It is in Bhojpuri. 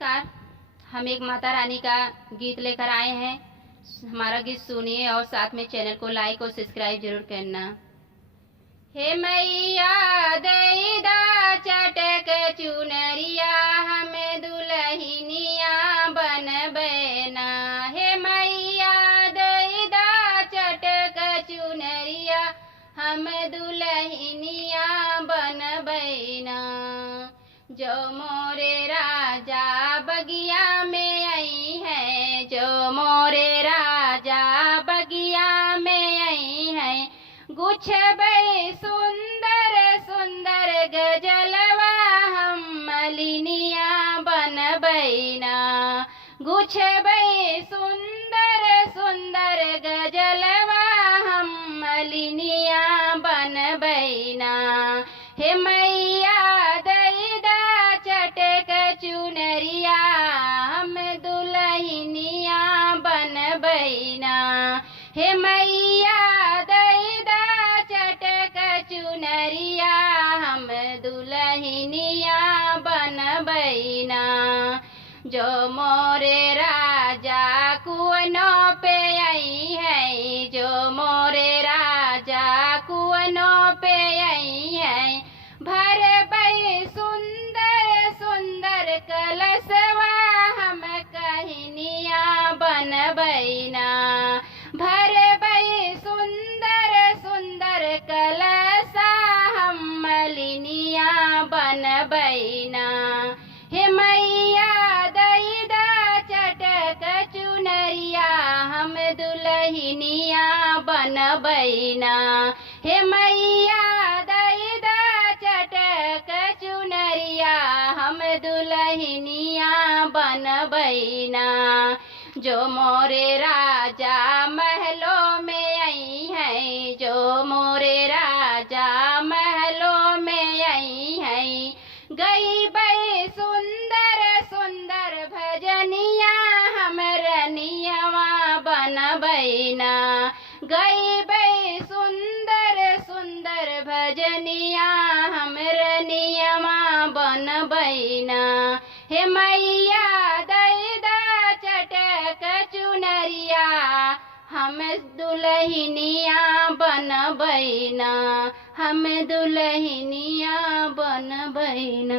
नमस्कार। हम एक माता रानी का गीत लेकर आए हैं। हमारा गीत सुनिए और साथ में चैनल को लाइक और सब्सक्राइब जरूर करना। हे मैया दैदा चटक चुनरिया हमें दुल्हनिया बनबैना। हे मैया दैदा चटक चुनरिया हम दुल्हनिया बनबैना। जो मोरे राजा बगिया में आई है, जो मोरे राजा बगिया में आई है, गुच्छबे सुंदर सुंदर गजलवा हम मलिनिया बनबैना। गुच्छबे सुंदर सुंदर गजलवा हम मलिनिया बनबैना। हे मैया चुनरिया हम दुल्हनिया बनबैना। हे मैया दैदा चटक चुनरिया हम दुल्हनिया बनबैना। जो मोरे राजा कुआनों पे आई है, जो मोरे राजा कुआनों पे आई है, भर बई सुंदर सुंदर कलशवा हम कहनिया बनबैना। भर बई सुंदर सुंदर कलशा हम मलिनिया बनबैना। हे मैया दैदा चटक चुनरिया हम दुल्हनिया बनबैना। हे मैया दैदा चटक चुनरिया हम दुल्हनिया बनबैना। जो मोरे राजा महलों में आई है, जो मोरे राजा महलों में आई है, गई बई सुंदर सुंदर भजनिया हम रनियवा बनबैना। गई बई सुंदर सुंदर भजनिया हम रनियवा बनबैना। हे मैया दैदा चटक चुनरिया हम दुल्हनिया बनबैना। हम दुल्हनिया बनबैना।